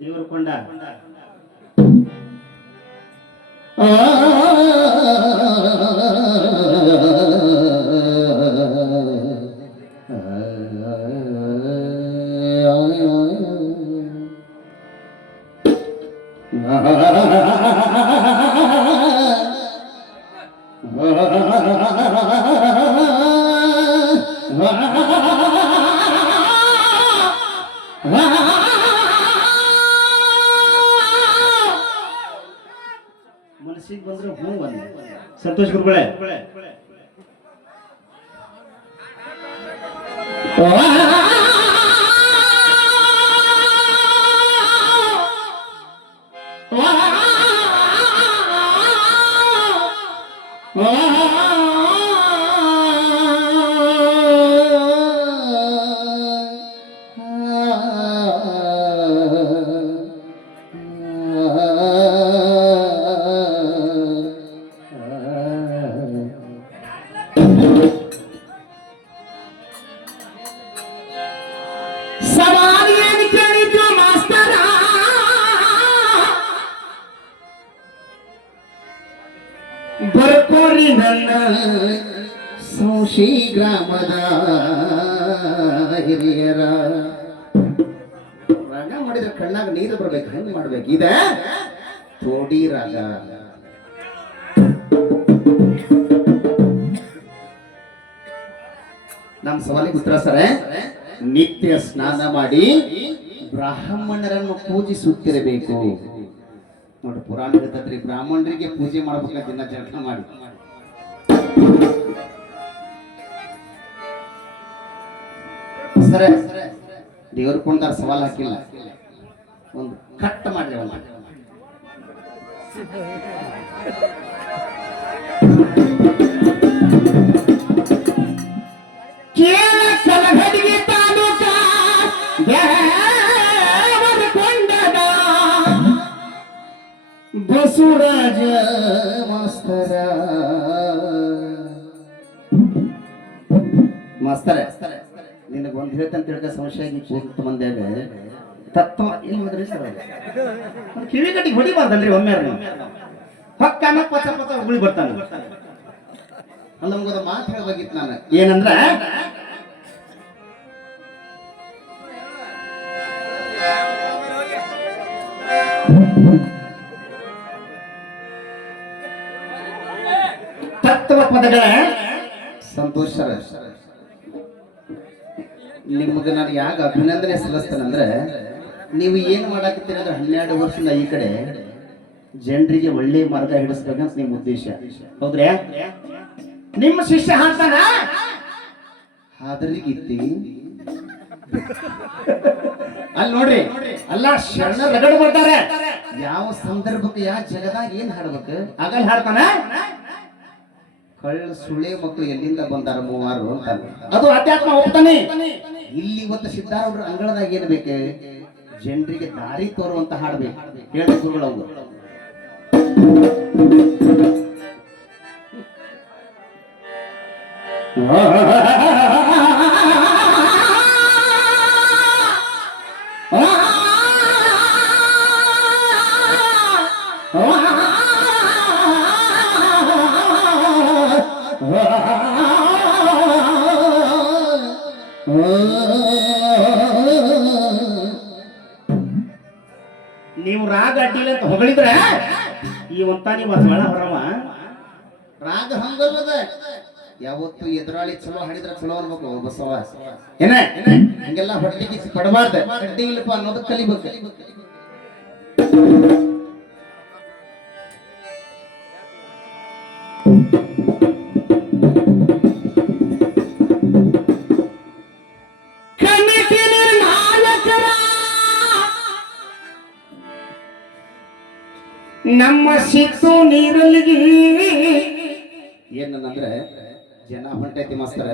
ದೇವರಕೊಂಡ ಮನಸ್ಸಿಗೆ ಬಂದ್ರೆ ಹೂ ಬಂದ ಸಂತೋಷ್ ಗುರುಗಳೇ ಬರ್ಕೋರಿ ನನ್ನ ಸೌಶಿ ಗ್ರಾಮದ ಹಿರಿಯರ ರಾಗ ಮಾಡಿದ್ರೆ ಕಣ್ಣಾಗ ನೀರು ಬರ್ಬೇಕು. ಹೆಂಗ್ ಮಾಡ್ಬೇಕು? ಇದ ತೋಡಿ ರಾಗ. ನಮ್ಮ ಸವಾಲಿಗೆ ಉತ್ತರ ಸರ, ನಿತ್ಯ ಸ್ನಾನ ಮಾಡಿ ಬ್ರಾಹ್ಮಣರನ್ನು ಪೂಜಿಸುತ್ತಿರಬೇಕು. ನೋಡಿ, ಪುರಾಣ ಹೇಳ್ತದ್ರಿ, ಬ್ರಾಹ್ಮಣರಿಗೆ ಪೂಜೆ ಮಾಡ್ಬೇಕ ದಿನ ಜಳಕ ಮಾಡಿ. ಸರ, ದೇವ್ರ ಕೊಂಡಾರ ಸವಾಲ್ ಹಾಕಿಲ್ಲ, ಒಂದು ಕಟ್ ಮಾಡ್ರಿ. ಒಂದು ಕಲಘಟಗಿ ತಾಲೂಕ ದೇವರಕೊಂಡದ ಬಸವರಾಜ ಮಾಸ್ತರ. ಮಾಸ್ತರ, ನಿನಗೊಂದು ಹೇಳ್ತಂತ ಹೇಳಿದ ಸಂಶಯ ಕೂತು ಮಂದ್ಯಾಗ ತತ್ವ ಏನ್ ಮಾಡಿದ್ರಿ ಸರ್? ಕಿವಿ ಕಟ್ಟಿಗೆ ಹೊಡಿಬಾರ್ದಲ್ರಿ ಒಮ್ಮೆ ಹೊಕ್ಕನ ಪಚ ಪಚ ಉಗುಳಿ ಬರ್ತಾನೆ. ಅಲ್ಲ, ನಮ್ಗೊಂದು ಮಾತು ಹೇಳ್ಬೇಕಿತ್ತು ನಾನು. ಏನಂದ್ರ, ತತ್ವ ಪದಗಳ ಸಂತೋಷ ನಿಮ್ಗೆ ನಾನು ಯಾಕೆ ಅಭಿನಂದನೆ ಸಲ್ಲಿಸ್ತೇನೆಂದ್ರೆ, ನೀವು ಏನು ಮಾಡಾಕತ್ತೀರ ಅಂದ್ರೆ 12 ವರ್ಷದಿಂದ ಈ ಕಡೆ ಜನರಿಗೆ ಒಳ್ಳೆ ಮಾರ್ಗ ಹಿಡಿಸ್ಬೇಕಂತ ನಿಮ್ಮ ಉದ್ದೇಶ, ಹೌದ್ರಾ? ನಿಮ್ಮ ಶಿಷ್ಯ ಹಾಡ್ತಾನ ಹಾದರಿಗಿತ್ತಿ ಅಲ್ಲಿ ನೋಡ್ರಿ, ಅಲ್ಲ ಶರಣ ರಗಡ ಬರ್ತಾರೆ. ಯಾವ ಸಂದರ್ಭಕ್ಕೆ ಯಾವ ಜಗದಾಗ ಏನ್ ಹಾಡ್ಬೇಕು ಆಗಲ್ ಹಾಡ್ತಾನ. ಕಳ್ಳ ಸುಳೆ ಮಕ್ಕಳು ಎಲ್ಲಿಂದ ಬಂದಾರ ಮೂವಾರು ಅಂತ ಅದು ಅಧ್ಯಾತ್ಮ ಹೋಗ್ತಾನೆ. ಇಲ್ಲಿ ಇವತ್ತು ಸಿದ್ಧಾರೂಢರ ಅಂಗಳದಾಗ ಏನ್ ಬೇಕು? ಜನರಿಗೆ ದಾರಿ ತೋರುವಂತ ಹಾಡ್ಬೇಕು. ಹೇಳಿ ಗುರುಗಳವು, ನೀವು ರಾಗ ಅಡ್ಡಿಲ್ಲ ಅಂತ ಹೊಗಳಿದ್ರೆ ಈ ಒಂತಾನಿ ಬಸವಣ್ಣ ಹೊರವ ರಾಗ ಹಂಗಲ್ಲದ ಯಾವತ್ತು ಎದುರಾಳಿ ಚಲೋ ಹಾಡಿದ್ರೆ ಚಲೋ ಅನ್ಬೇಕು ಬಸವ ಏನ ಹಂಗೆಲ್ಲ ಹೊಟ್ಟಿಗೆ ಕೊಡಬಾರ್ದು ಅಡ್ಡಿ ಇಲ್ಲಪ್ಪ ಅನ್ನೋದು ಕಲಿಬೇಕು ನಮ್ಮ ಸಿಕ್ಕು ನೀರಲ್ಲಿಗೆ ಏನಂದ್ರೆ ಜನ ಹೊಂಟೈತಿ ಮಾಸ್ತರ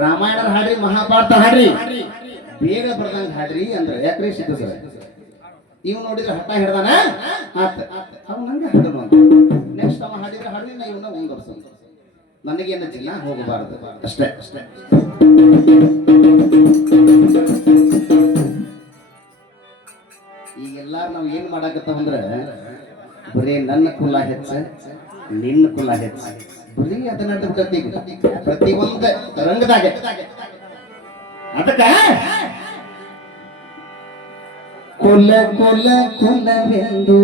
ರಾಮಾಯಣದ ಹಾಡ್ರಿ ಮಹಾಭಾರತ ಹಾಡ್ರಿ ಬೇಗ ಬರ್ದಂಗ ಹಾಡ್ರಿ ಅಂದ್ರೆ ಯಾಕ್ರಿ ಸಿಕ್ಕು ಸರ್ ಇವ್ ನೋಡಿದ್ರೆ ಹಠ ಹಿಡ್ದಾನ ಆತ ಅವ್ ನಂಗೆ ಹಾಡೋನು ಅಂತ ನೆಕ್ಸ್ಟ್ ಅವ ಹಾಡಿದ್ರೆ ಹಾಡ್ರಿ ನಾ ಇವನ್ನ ಮುಂದುವರ್ಸ ನನಗೇನಿಲ್ಲ ಹೋಗಬಾರದು ಅಷ್ಟೇ ಅಷ್ಟೇ ಈಗೆಲ್ಲಾರು ನಾವ್ ಏನ್ ಮಾಡಾಕತ್ತಾವಂದ್ರೆ ಬರೀ ನನ್ನ ಕುಲ ಹೆಚ್ಚ ನಿನ್ನ ಕುಲ ಹೆಚ್ಚ ಬರೀ ಅದನ್ನ ಪ್ರತಿ ಒಂದ ರಂಗದಾಗ ಅದಕ್ಕ ಕುಲ ಕುಲ ಕುಲವೆಂದು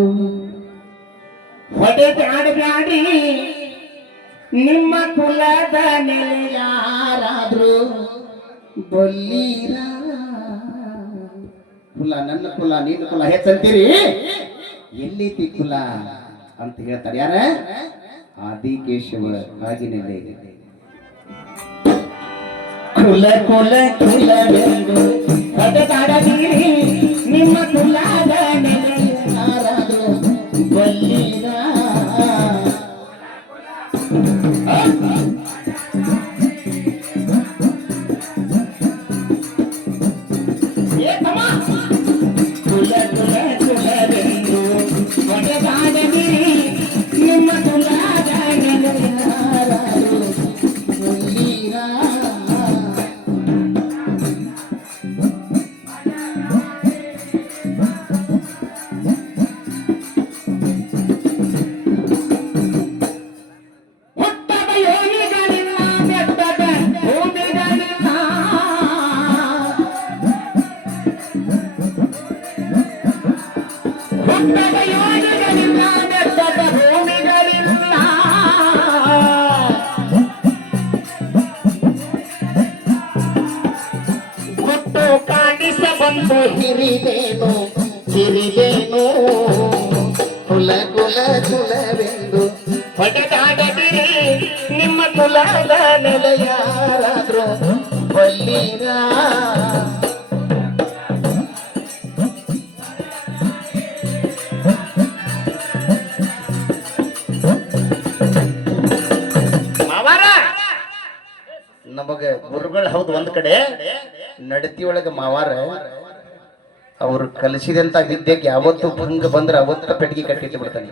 ಹೊಡೆದಾಡಬ್ಯಾಡ್ರಿ ನಿಮ್ಮ ಕುಲದ ನೆಲೆ ಯಾರಾದ್ರೂ ಬಲ್ಲೀರ ಕುಲ ನನ್ನ ಕುಲ ನಿನ್ನ ಕುಲ ಹೆಚ್ಚಂತೀರಿ ಎಲ್ಲಿತಿ ಕುಲ ಅಂತ ಹೇಳ್ತಾರೆ ಯಾರ ಆದಿಕೇಶವ ಆಗಿನೆಲೆ ಕುಲ ಕುಲ ಕುಲವೆಂದು ಹೊಡೆದಾಡದಿರಿ ನಿಮ್ಮ ಕುಲದ ನೆಲೆ ಯಾರಾದ್ರೂ ಬಲ್ಲೀರ ಕುಲ ಕುಲ ಕುಲವೆಂದು ಹೊಡೆದಾಡದಿರಿ ನಿಮ್ಮ ಕುಲದ ನೆಲೆ ಯಾರಾದ್ರೂ ಬಲ್ಲೀರ ಹುಟ್ಟದ ಯೋನಿಗಳಿಲ್ಲ ಬೆಟ್ಟದ ಭೂಮಿಗಳಿಲ್ಲ ಹುಟ್ಟದ ಯೋನಿಗಳಿಲ್ಲ ಬೆಟ್ಟದ ಭೂಮಿಗಳಿಲ್ಲ ಹುಟ್ಟು ಕಾಣಿಸ ಬಂದು ಹಿರಿದೇನು ಹಿರಿದೇನು ಕುಲ ಕುಲ ಕುಲವೆಂದು ಹೊಡೆದಾಡದಿರಿ ನಿಮ್ಮ ಕುಲದ ನೆಲೆಯ ಯಾರಾದ್ರೂ ಬಲ್ಲೀರ ಮಾವಾರ ನಮಗ ಗುರುಗಳು ಹೌದು ಒಂದ್ ಕಡೆ ನಡತಿ ಒಳಗ ಮಾವಾರ ಅವ್ರು ಕಲಿಸಿದಂತ ವಿದ್ಯೆಗೆ ಯಾವತ್ತು ಭಂಗ ಬಂದ್ರೆ ಅವತ್ತ ಪೆಟ್ಟಿಗೆ ಕಟ್ಟಿಟ್ಟು ಬಿಡ್ತಾನೆ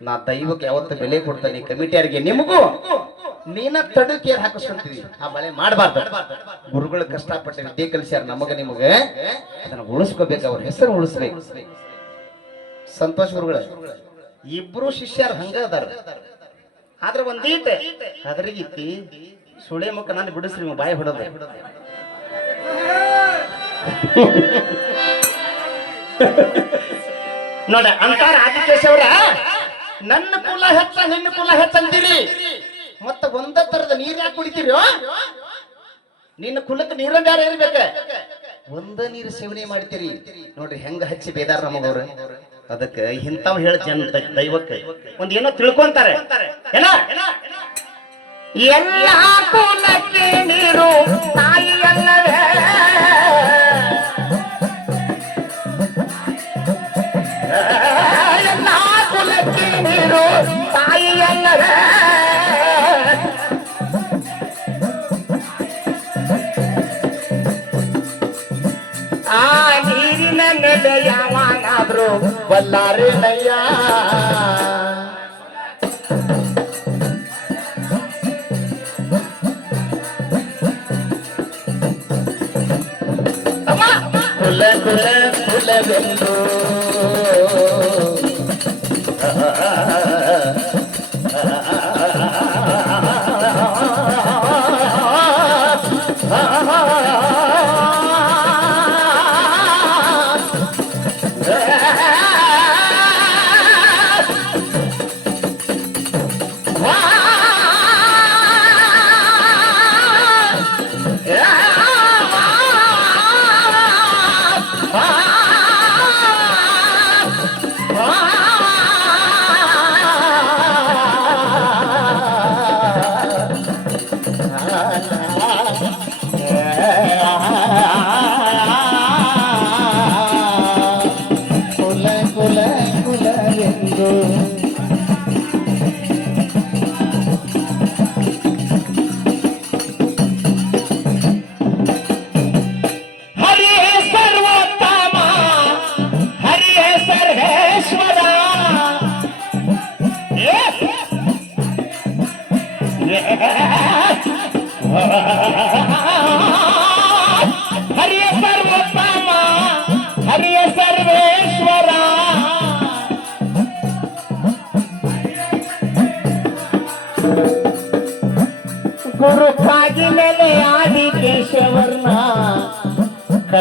ನಾ ದೈವಕ್ಕೆ ಯಾವತ್ತು ಬೆಲೆ ಕೊಡ್ತಾನೆ ಕಮಿಟಿಯರಿಗೆ ನಿಮಗೂ ನೀನ ತಡುಕಿ ಹಾಕಿಸ್ಕೊಂತೀವಿ ಆ ಬಳೆ ಮಾಡಬಾರ್ದು ಗುರುಗಳು ಕಷ್ಟಪಟ್ಟು ವಿದ್ಯೆ ಕಲಿಸ್ಯಾರ ನಮಗ ನಿಮಗೆ ಅದನ್ನ ಉಳಿಸ್ಕೋಬೇಕು ಅವ್ರ ಹೆಸರು ಉಳಿಸ್ಬೇಕು ಸಂತೋಷ್ ಗುರುಗಳ ಇಬ್ರು ಶಿಷ್ಯರು ಹಂಗ ಅದಾರ ಆದ್ರೆ ಒಂದೀಟ ಅದ್ರಿಗಿತ್ತಿ ಸುಳೆ ಮುಖ ನಾನು ಬಿಡಿಸ್ರಿ ಬಾಯಿ ಹೊಡೋದು ನೋಡ ಅಂತಾರ ಆದಿಕೇಶ್ ಅವರ ನನ್ನ ಕುಲ ಹೆಚ್ಚ ನಿನ್ನ ಕುಲ ಹೆಚ್ಚಂತೀರಿ ಮತ್ತ ಒಂದ ತರದ ನೀರ್ ಯಾಕೆ ಕುಡಿತೀರಿ ನಿನ್ನ ಕುಲಕ್ಕೆ ನೀರ ಬ್ಯಾರೆ ಇರ್ಬೇಕ ಒಂದ ನೀರು ಸೇವನೆ ಮಾಡ್ತೀರಿ ನೋಡ್ರಿ ಹೆಂಗ ಹಚ್ಚಿ ಬೇದಾರ ನಮಗವ್ರ ಅದಕ್ಕೆ ಇಂಥವ್ ಹೇಳ ಜನ ದೈವಕ್ಕೆ ಒಂದ್ ಏನೋ ತಿಳ್ಕೊಂತಾರೆ ಏನ ಎಲ್ಲ ಕುಲಕ್ಕೆ ನೀರು ತಾಯಿಯಲ್ಲವೇ ಎಲ್ಲ ಕುಲಕ್ಕೆ ನೀರು ತಾಯಿಯಲ್ಲವೇ ಆ ನೀರಿನ ನೆಲೆ ಯಾವನಾದ್ರೂ ಬಲ್ಲಾರೇನಯ್ಯ ಕುಲ ಕುಲ ಕುಲವೆಂದು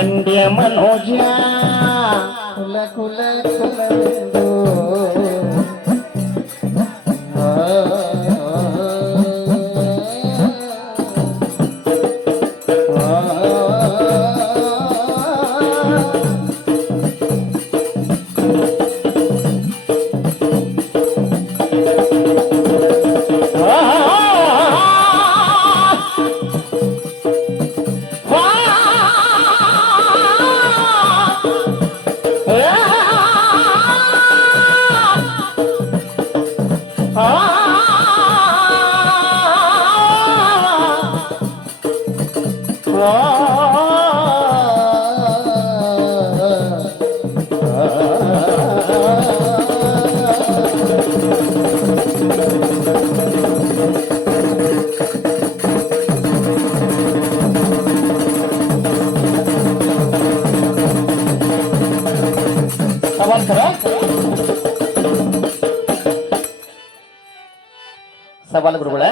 ಮಂಡ್ಯ ಮನೋಜ ಕುಲ ಕುಲ ಕುಲವೆಂದು ಸವಾಲ್ ಗುರುಗಳೇ